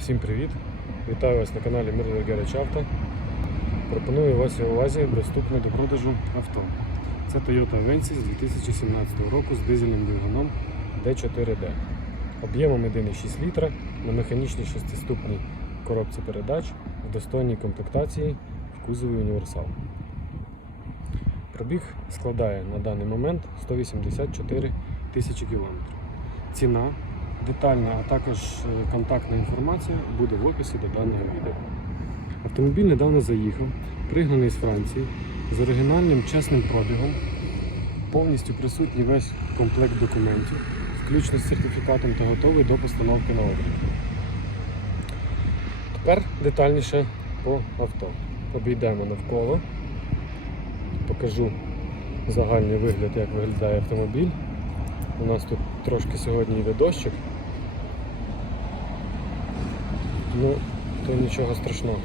Всім привіт! Вітаю вас на каналі Мирний Гараж Авто. Пропоную вашій увазі доступне до продажу авто. Це Toyota Avensis 2017 року з дизельним двигуном D4D. Об'ємом 1,6 літра на механічній шестиступній коробці передач в достойній комплектації в кузові універсал. Пробіг складає на даний момент 184 тисячі кілометрів. Ціна Детальна, а також е, контактна інформація буде в описі до даного відео. Автомобіль недавно заїхав, пригнаний з Франції, з оригінальним чесним пробігом, повністю присутній весь комплект документів, включно з сертифікатом та готовий до постановки на облік. Тепер детальніше по авто. Обійдемо навколо, покажу загальний вигляд, як виглядає автомобіль. У нас тут трошки сьогодні йде дощик. Ну, то нічого страшного.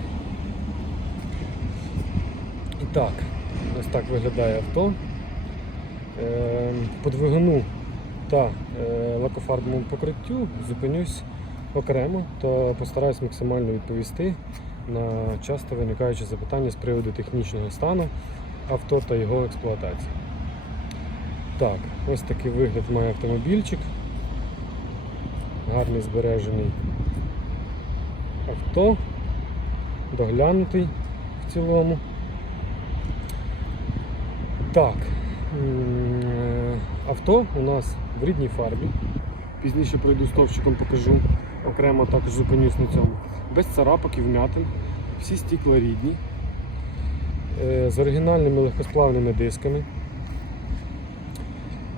І так, ось так виглядає авто. Е, По двигуну та е, лакофарбовому покриттю зупинюсь окремо та постараюсь максимально відповісти на часто виникаючі запитання з приводу технічного стану авто та його експлуатації. Так, ось такий вигляд має автомобільчик. Гарний збережений авто, доглянутий в цілому. Так, е, авто у нас в рідній фарбі. Пізніше пройду стовпчиком покажу. Окремо також зупинюсь на цьому. Без царапок і вмятин. Всі стікла рідні. Е, З оригінальними легкосплавними дисками.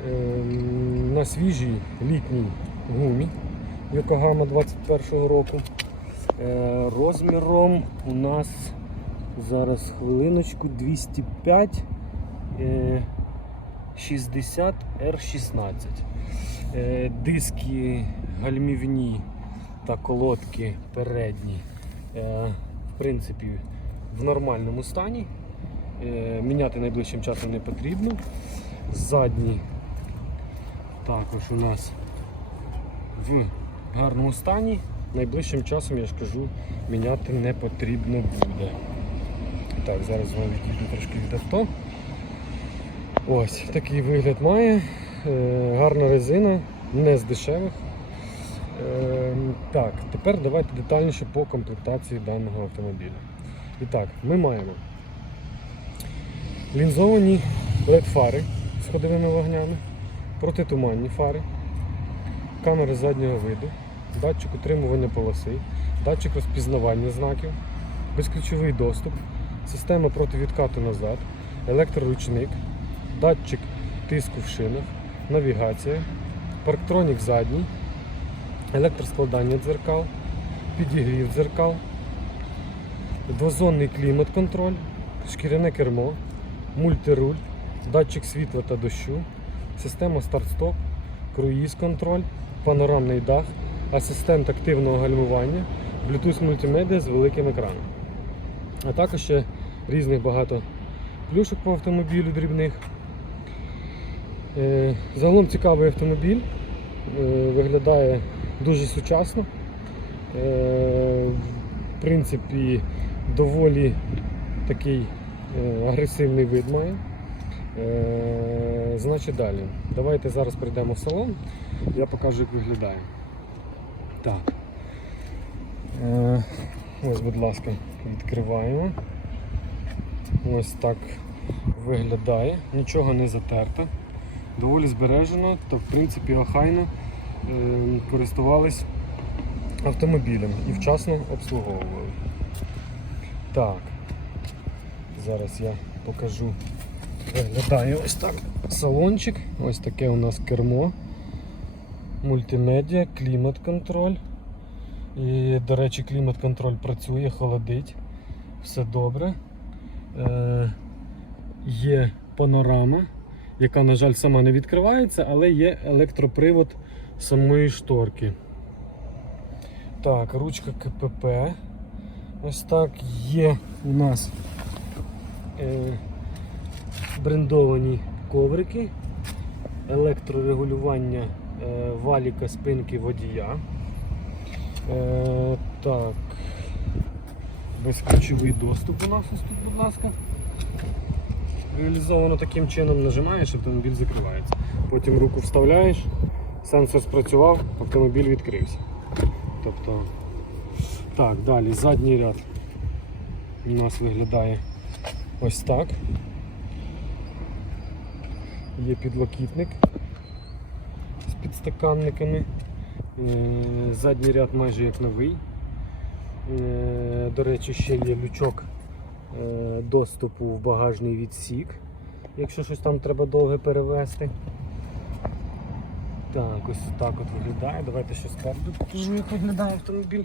Ем, на свіжій літній гумі Йокогама 21-го року. Е, Розміром у нас зараз хвилиночку 205 е, 60 R16. Е, Диски гальмівні та колодки передні. е, В принципі, в нормальному стані. Е, Міняти найближчим часом не потрібно. Задні також у нас в гарному стані. Найближчим часом, я ж кажу, міняти не потрібно буде. Так, зараз вам відійду трошки від авто. Ось такий вигляд має. Е, гарна резина, не з дешевих. Е, так, тепер давайте детальніше по комплектації даного автомобіля. І так, ми маємо лінзовані LED-фари з ходовими вогнями, протитуманні фари, камери заднього виду, датчик утримування полоси, датчик розпізнавання знаків, безключовий доступ, система противідкату назад, електроручник, датчик тиску в шинах, навігація, парктронік задній, електроскладання дзеркал, підігрів дзеркал, двозонний клімат-контроль, шкіряне кермо, мультируль, датчик світла та дощу, система старт-стоп, круїз-контроль, панорамний дах, асистент активного гальмування, Bluetooth мультимедіа з великим екраном. А також ще різних багато плюшок по автомобілю дрібних. Е, Загалом цікавий автомобіль, е, виглядає дуже сучасно. Е, В принципі, доволі такий агресивний вид має. Значить далі. Давайте зараз прийдемо в салон, я покажу, як виглядає. Так. Е, Ось, будь ласка, відкриваємо. Ось так виглядає, нічого не затерто, доволі збережено та в принципі охайно е, користувались автомобілем і вчасно обслуговували. Так, зараз я покажу. Виглядає ось так салончик, ось таке у нас кермо, мультимедіа, клімат-контроль. І, до речі, клімат-контроль працює, холодить, все добре. Е, є панорама, яка, на жаль, сама не відкривається, але є електропривод самої шторки. Так, ручка КПП. Ось так є у нас е, брендовані коврики, електрорегулювання валіка спинки водія. Е, так. Безключовий доступ у нас ось тут, будь ласка. Реалізовано таким чином нажимаєш, автомобіль закривається. Потім руку вставляєш, сенсор спрацював, автомобіль відкрився. Тобто, так, далі задній ряд у нас виглядає ось так. Є підлокітник підстаканниками. Е, Задній ряд майже як новий. Е, До речі, ще є лючок е, доступу в багажний відсік, якщо щось там треба довге перевезти. Так, ось так от виглядає. Давайте ще спереду покажу, як виглядає автомобіль.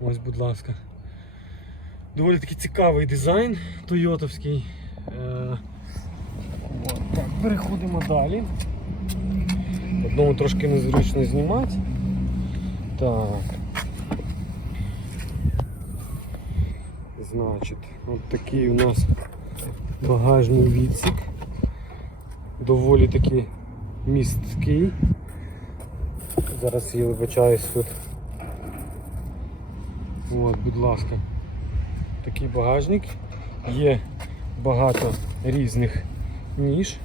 Ось, будь ласка. Доволі такий цікавий дизайн тойотовський. Е, так, переходимо далі. Одному трошки незручно знімати. Так. Значить, от такий у нас багажний відсік. Доволі таки місткий. Зараз я вибачаюсь тут. От, будь ласка. Такий багажник. Є багато різних ніж.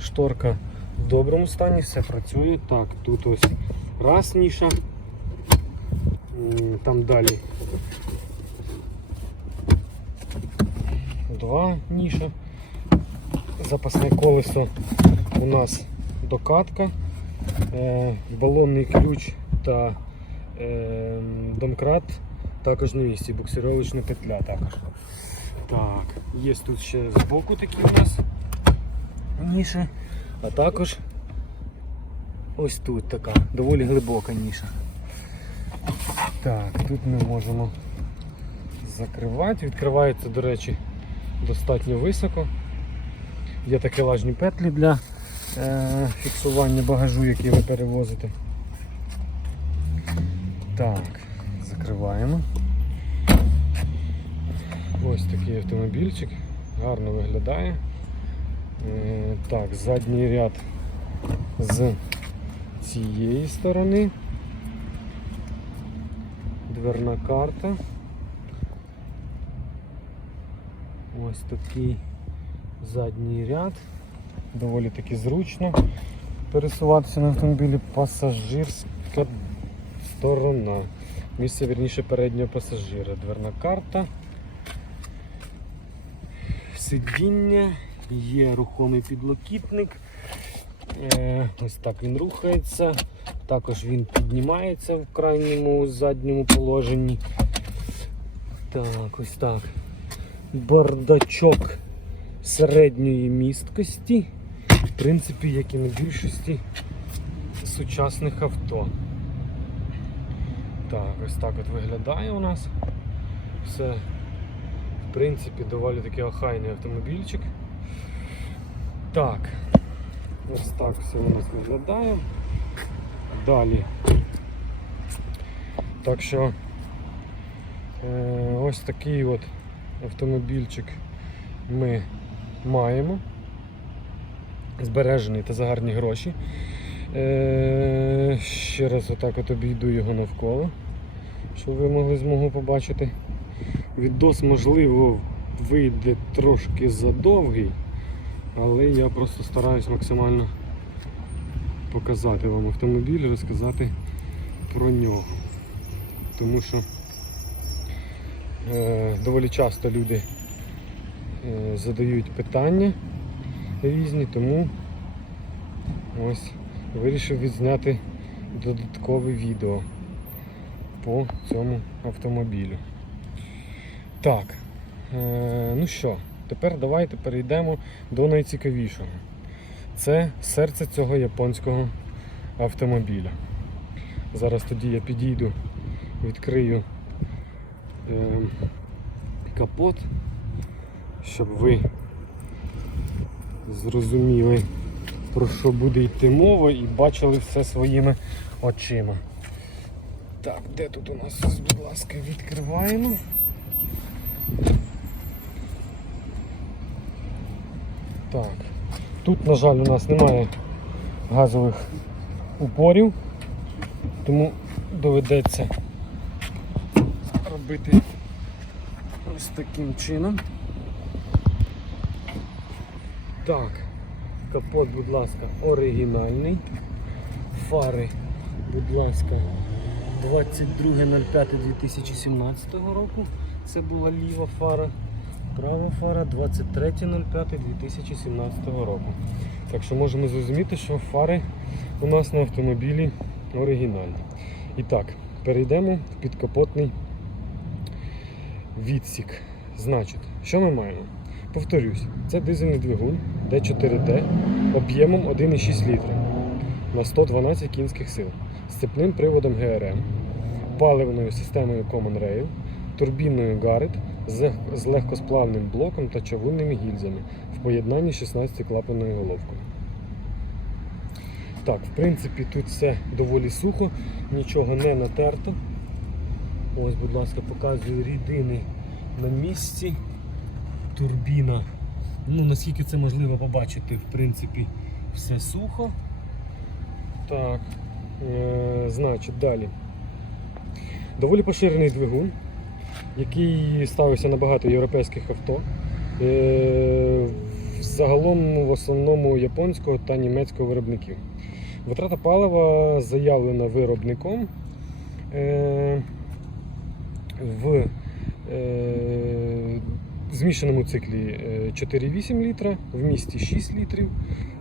Шторка в доброму стані, все працює. Так, тут ось раз ніша. Там далі два ніша. Запасне колесо у нас докатка, е, балонний ключ та е, домкрат також на місці, буксировочна петля також. Так, є тут ще збоку такі у нас ніша, а також ось тут така доволі глибока ніша. Так, тут ми можемо закривати. Відкривається, до речі, достатньо високо. Є такі лажні петлі для е, фіксування багажу, який ви перевозите. Так, закриваємо. Ось такий автомобільчик, гарно виглядає. Так, задній ряд з цієї сторони. Дверна карта. Ось такий задній ряд. Доволі таки зручно пересуватися на автомобілі. Пасажирська сторона. Місце вірніше переднього пасажира. Дверна карта. Сидіння, є рухомий підлокітник. Е, ось так він рухається. Також він піднімається в крайньому задньому положенні. Так, ось так. Бардачок середньої місткості. В принципі, як і на більшості сучасних авто. Так, ось так от виглядає у нас. Все, в принципі, доволі такий охайний автомобільчик. Так, ось так все у нас виглядає. Далі. Так що е, ось такий от автомобільчик ми маємо. Збережений та за гарні гроші. Е, ще раз отак от обійду його навколо, щоб ви могли змогу побачити. Відос, можливо, вийде трошки задовгий, але я просто стараюсь максимально показати вам автомобіль, розказати про нього. Тому що е, доволі часто люди е, задають питання різні, тому ось вирішив відзняти додаткове відео по цьому автомобілю. Так, е, ну що, тепер давайте перейдемо до найцікавішого. Це серце цього японського автомобіля. Зараз тоді я підійду, відкрию е, капот, щоб ви зрозуміли, про що буде йти мова і бачили все своїми очима. Так, де тут у нас, будь ласка, відкриваємо. Так. Тут, на жаль, у нас немає газових упорів, тому доведеться зробити ось таким чином. Так, капот, будь ласка, оригінальний. Фари, будь ласка, 22.05.2017 року. Це була ліва фара. Права фара 23.05.2017 року. Так що можемо зрозуміти, що фари у нас на автомобілі оригінальні. І так, перейдемо в підкапотний відсік. Значить, що ми маємо? Повторюсь, це дизельний двигун D4D об'ємом 1,6 літра на 112 кінських сил з цепним приводом ГРМ, паливною системою Common Rail, турбіною Garrett з легкосплавним блоком та чавунними гільзами в поєднанні з 16-клапанною головкою. Так, в принципі, тут все доволі сухо, нічого не натерто. Ось, будь ласка, показую рідини на місці. Турбіна. Ну, наскільки це можливо побачити, в принципі, все сухо. Так, е, значить, далі. Доволі поширений двигун, який ставився на багато європейських авто. Е, загалом в основному японського та німецького виробників. Витрата палива заявлена виробником е, в е, змішаному циклі е, 4,8 літра, в місті 6 літрів,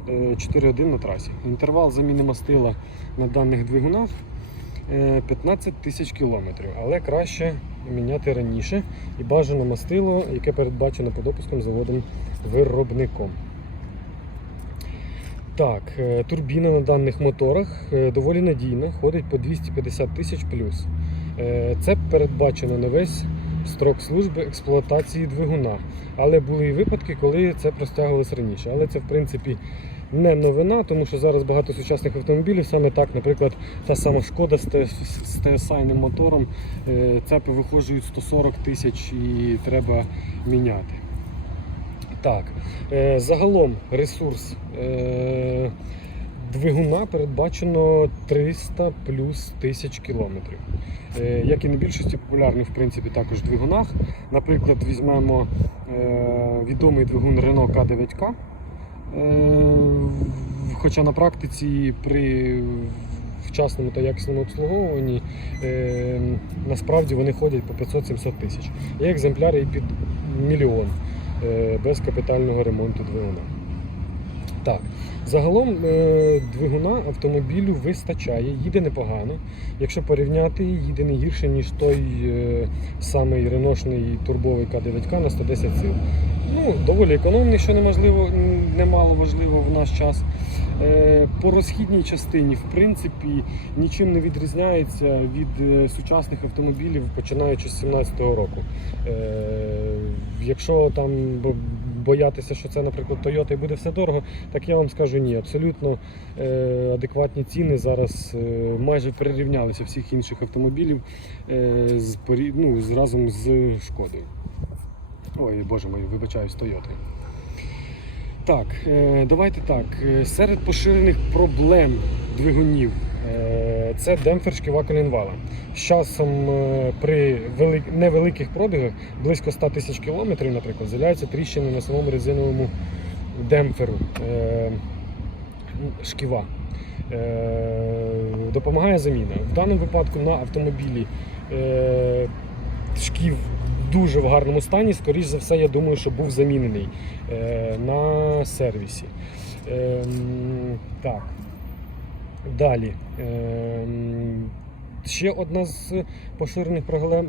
е, 4,1 на трасі. Інтервал заміни мастила на даних двигунах е, 15 тисяч кілометрів, але краще міняти раніше і бажано мастило, яке передбачено подопуском заводом виробником. Так, е, турбіна на даних моторах е, доволі надійна, ходить по 250 тисяч плюс. Е, Це передбачено на весь строк служби експлуатації двигуна. Але були і випадки, коли це простягувалось раніше. Але це, в принципі, не новина, тому що зараз багато сучасних автомобілів саме так, наприклад, та сама шкода з TSI мотором, е, цепи виходжують 140 тисяч і треба міняти. Так, е, загалом ресурс е, двигуна передбачено 300 плюс тисяч кілометрів. Як і на більшості популярних, в принципі, також двигунах. Наприклад, візьмемо відомий двигун Renault K9K. Е, Хоча на практиці при вчасному та якісному обслуговуванні е, насправді вони ходять по 500-700 тисяч. Є екземпляри і під мільйон е, без капітального ремонту двигуна. Так, загалом е, двигуна автомобілю вистачає, їде непогано. Якщо порівняти, їде не гірше, ніж той е, самий реношний турбовий К9К на 110 сил. Ну, доволі економний, що неможливо, немало важливо в наш час. Е, По розхідній частині, в принципі, нічим не відрізняється від сучасних автомобілів, починаючи з 2017 року. Якщо там боятися, що це, наприклад, Toyota і буде все дорого, так я вам скажу ні. Абсолютно е, адекватні ціни зараз е, майже перерівнялися всіх інших автомобілів е, з, ну, з разом з шкодою. Ой, боже мой, вибачаюсь, Тойотою. Так, е, давайте так. Е, Серед поширених проблем двигунів це демпфер шківа колінвала. З часом е, при невеликих пробігах, близько 100 тисяч кілометрів, наприклад, з'являються тріщини на самому резиновому демпферу е, шківа. Е, Допомагає заміна. В даному випадку на автомобілі е, шків дуже в гарному стані. Скоріше за все, я думаю, що був замінений е, на сервісі. Ем, так. Далі. Ем, ще одна з поширених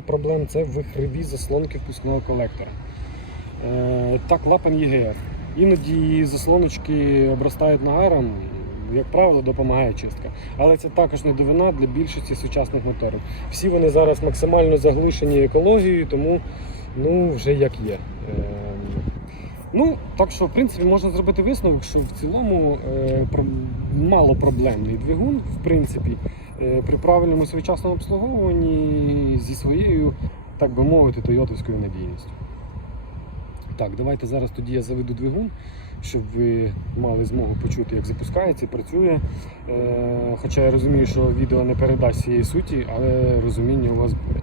проблем, це вихриві заслонки впускного колектора. Е, та клапан ЄГР. Іноді заслоночки обростають нагаром, як правило, допомагає чистка. Але це також не новина для більшості сучасних моторів. Всі вони зараз максимально заглушені екологією, тому ну, вже як є. Ну, так що, в принципі, можна зробити висновок, що в цілому е, про- малопроблемний двигун, в принципі, е, при правильному своєчасному обслуговуванні зі своєю, так би мовити, тойотовською надійністю. Так, давайте зараз тоді я заведу двигун, щоб ви мали змогу почути, як запускається працює. Е, хоча я розумію, що відео не передасть цієї суті, але розуміння у вас буде.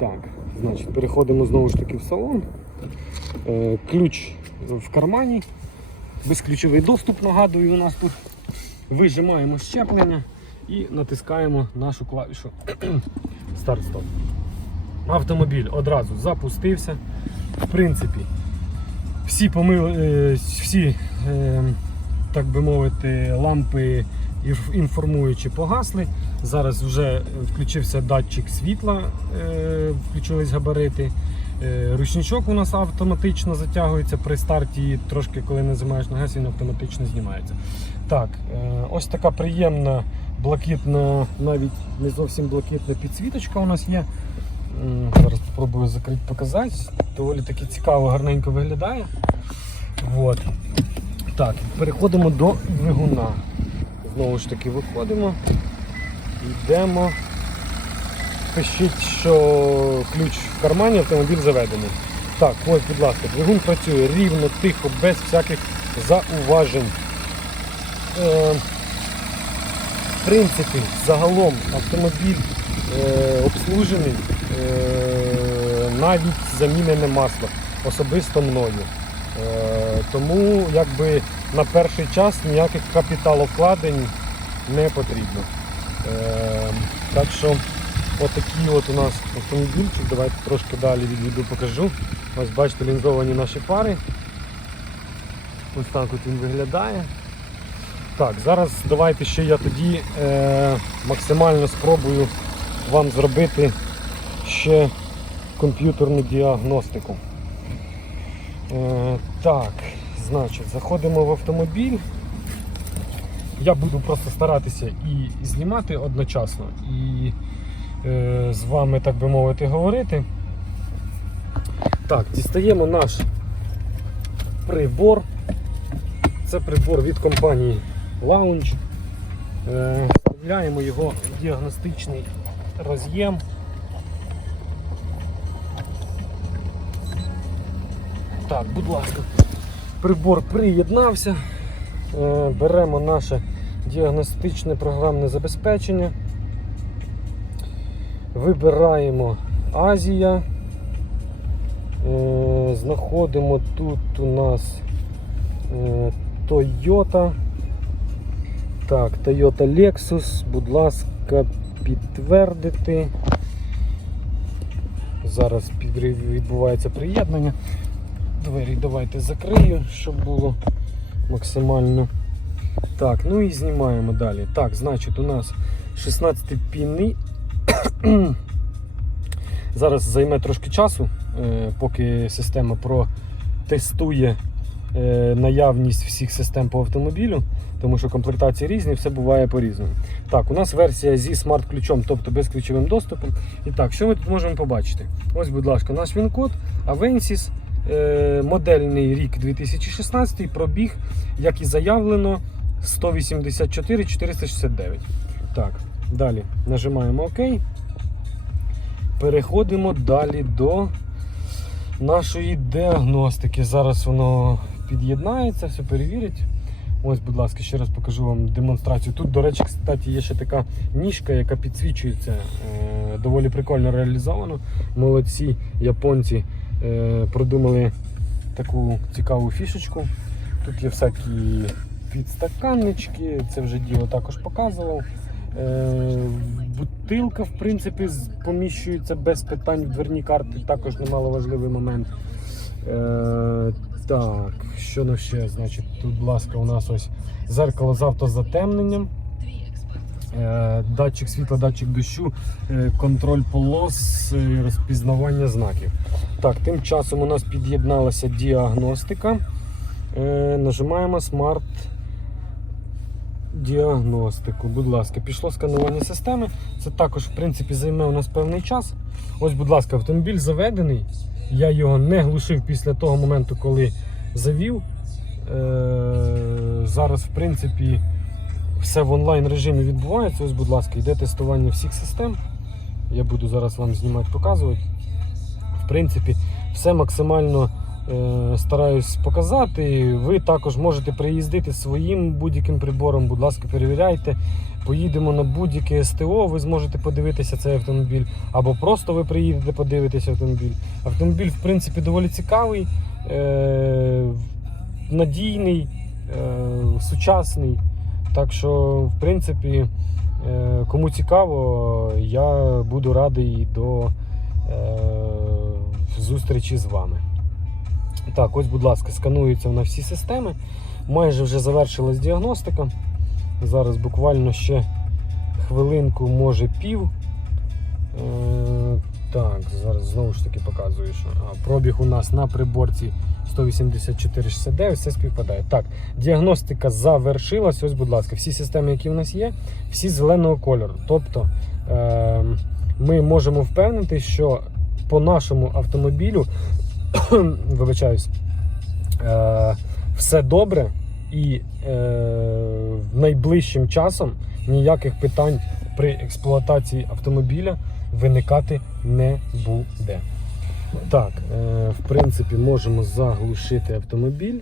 Так, значить, переходимо знову ж таки в салон. Е, ключ в кармані. Безключовий доступ, нагадую, у нас тут. Вижимаємо щеплення і натискаємо нашу клавішу старт-стоп. Автомобіль одразу запустився. В принципі, всі помили, е, всі, е, так би мовити, лампи інф- інформуючі погасли. Зараз вже включився датчик світла, е, включились габарити. Е, Ручничок у нас автоматично затягується при старті, трошки коли нажимаєш на газ, він автоматично знімається. Так, е, ось така приємна блакитна, навіть не зовсім блакитна підсвіточка у нас є. Зараз спробую закрити, показати. Доволі таки цікаво, гарненько виглядає. Вот. Так, переходимо до двигуна. Знову ж таки виходимо. Йдемо. Пишіть, що ключ в кармані, автомобіль заведений. Так, ось, будь ласка, двигун працює рівно, тихо, без всяких зауважень. Е, в принципі, загалом автомобіль е, обслужений, е, навіть замінене масло, особисто мною. Е, тому якби на перший час ніяких капіталовкладень не потрібно. Е, так що отакий от у нас автомобільчик. Давайте трошки далі відійду покажу. Ось бачите лінзовані наші фари. Ось так от він виглядає. Так, зараз давайте ще я тоді е, максимально спробую вам зробити ще комп'ютерну діагностику. Е, так, значить, заходимо в автомобіль. Я буду просто старатися і знімати одночасно, і е, з вами, так би мовити, говорити. Так, дістаємо наш прибор. Це прибор від компанії Lounge. Е, його в діагностичний роз'єм. Так, будь ласка, прибор приєднався. Е, Беремо наше діагностичне програмне забезпечення. Вибираємо Азія. Е, Знаходимо тут у нас е, Toyota. Так, Toyota Lexus, будь ласка, підтвердити. Зараз відбувається приєднання. Двері давайте закрию, щоб було максимально. Так, ну і знімаємо далі. Так, значить, у нас 16 пінний. Зараз займе трошки часу, е, поки система протестує е, наявність всіх систем по автомобілю, тому що комплектації різні, все буває по-різному. Так, у нас версія зі смарт-ключом, тобто безключовим доступом. І так, що ми тут можемо побачити? Ось, будь ласка, наш він-код, Avensis, е, модельний рік 2016, пробіг, як і заявлено, 184 469. Так, далі нажимаємо ОК. Переходимо далі до нашої діагностики. Зараз воно під'єднається, все перевірить. Ось, будь ласка, ще раз покажу вам демонстрацію. Тут, до речі, кстати, є ще така ніжка, яка підсвічується. Е, доволі прикольно реалізовано. Молодці японці е, продумали таку цікаву фішечку. Тут є всякі підстаканнички, це вже діло також показував. Е, бутилка, в принципі, поміщується без питань в дверні карти, також немаловажливий момент. Е, так, що на ще? Значить, тут, будь ласка, у нас ось зеркало з автозатемненням. Е, датчик світла, датчик дощу, е, контроль полос, розпізнавання знаків. Так, тим часом у нас під'єдналася діагностика. Нажимаємо смарт діагностику. Будь ласка, пішло сканування системи. Це також, в принципі, займе у нас певний час. Ось, будь ласка, автомобіль заведений. Я його не глушив після того моменту, коли завів. Е, зараз, в принципі, все в онлайн режимі відбувається. Ось, будь ласка, йде тестування всіх систем. Я буду зараз вам знімати, показувати. В принципі, все максимально стараюсь показати. Ви також можете приїздити своїм будь-яким прибором, будь ласка, перевіряйте. Поїдемо на будь-яке СТО, ви зможете подивитися цей автомобіль, або просто ви приїдете подивитися автомобіль. Автомобіль, в принципі, доволі цікавий, е, надійний, е, сучасний. Так що, в принципі, е, кому цікаво, я буду радий до е, зустрічі з вами. Так, ось, будь ласка, сканується на всі системи. Майже вже завершилась діагностика. Зараз буквально ще хвилинку, може пів. Е, так, зараз знову ж таки показую, що пробіг у нас на приборці 184,69, все співпадає. Так, діагностика завершилась. Ось, будь ласка, всі системи, які в нас є, всі зеленого кольору. Тобто е, ми можемо впевнити, що по нашому автомобілю, вибачаюсь, е, все добре і е, найближчим часом ніяких питань при експлуатації автомобіля виникати не буде. Так, е, в принципі, можемо заглушити автомобіль.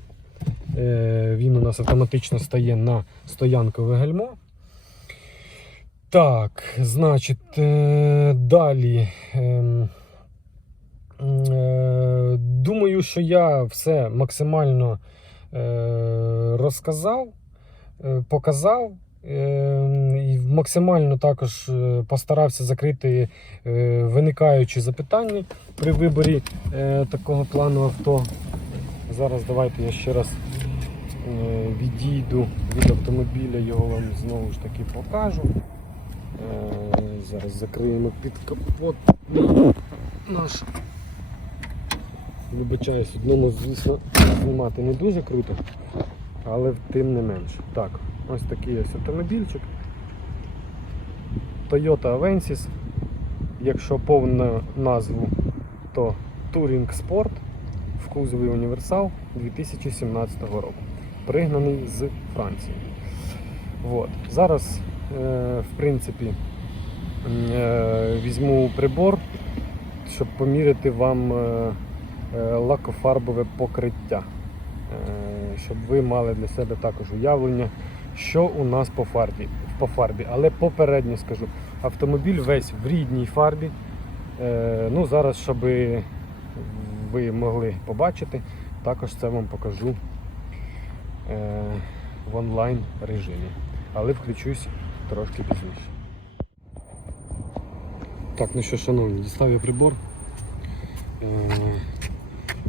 Е, він у нас автоматично стає на стоянкове гальмо. Так, значить, е, далі. е, Думаю, що я все максимально е, розказав, е, показав. е, І максимально також е, постарався закрити е, виникаючі запитання при виборі е, такого плану авто. Зараз давайте я ще раз е, відійду від автомобіля, його вам знову ж таки покажу. Е, Зараз закриємо під капот наш. Вибачаюсь, одному, звісно, знімати не дуже круто, але тим не менше. Так, ось такий ось автомобільчик. Toyota Avensis. Якщо повну назву, то Touring Sport в кузові універсал 2017 року. Пригнаний з Франції. От. Зараз, е, в принципі, е, візьму прибор, щоб поміряти вам е, лакофарбове покриття. Е, щоб ви мали для себе також уявлення, що у нас по фарбі. По фарбі. Але попередньо скажу, автомобіль весь в рідній фарбі. Е, ну, зараз, щоб ви могли побачити, також це вам покажу е, в онлайн режимі. Але включусь трошки пізніше. Так, ну що, шановні, дістав я прибор.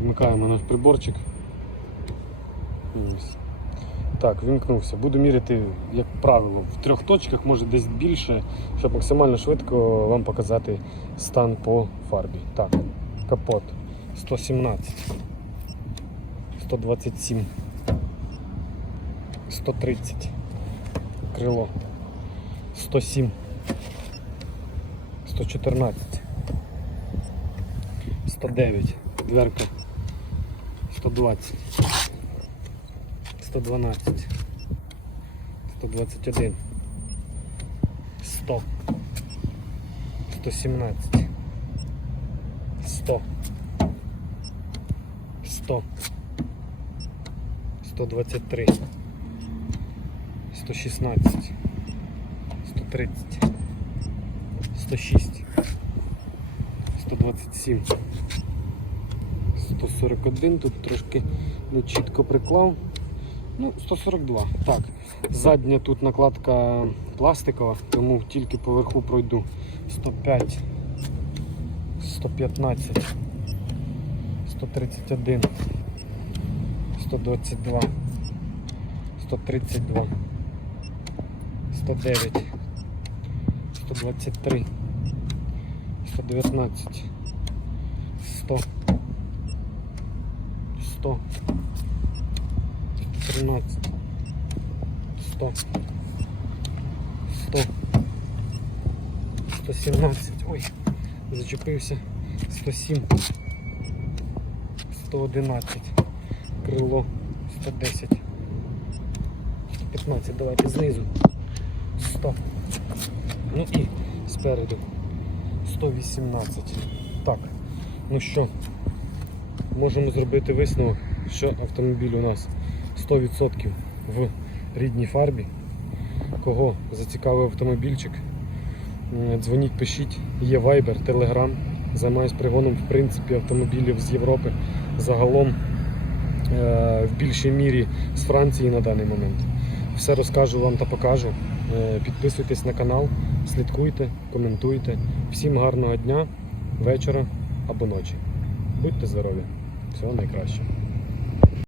Вмикаємо наш приборчик. Так, вімкнувся. Буду міряти, як правило, в трьох точках, може десь більше, щоб максимально швидко вам показати стан по фарбі. Так, капот. 117, 127, 130, крило. 107, 114, 109, дверка 120. 112, 121, 100, 117, 100, 100, 123, 116, 130, 106, 127, 141, тут трошки не чітко приклав. Ну, 142. Так. Задня тут накладка пластикова, тому тільки поверху пройду 105, 115, 131, 122, 132, 109, 123, 119, 100, 100. 13, 100, 100, 117, ой, зачепився, 107, 111, крило, 110, 115, давайте знизу, 100, ну і спереду, 118. Так, ну що, можемо зробити висновок, що автомобіль у нас 100% в рідній фарбі. Кого зацікавив автомобільчик, дзвоніть, пишіть. Є Viber, Telegram. Займаюсь пригоном в принципі автомобілів з Європи загалом е, в більшій мірі з Франції на даний момент. Все розкажу вам та покажу. Е, Підписуйтесь на канал, слідкуйте, коментуйте. Всім гарного дня, вечора або ночі. Будьте здорові! Всього найкращого!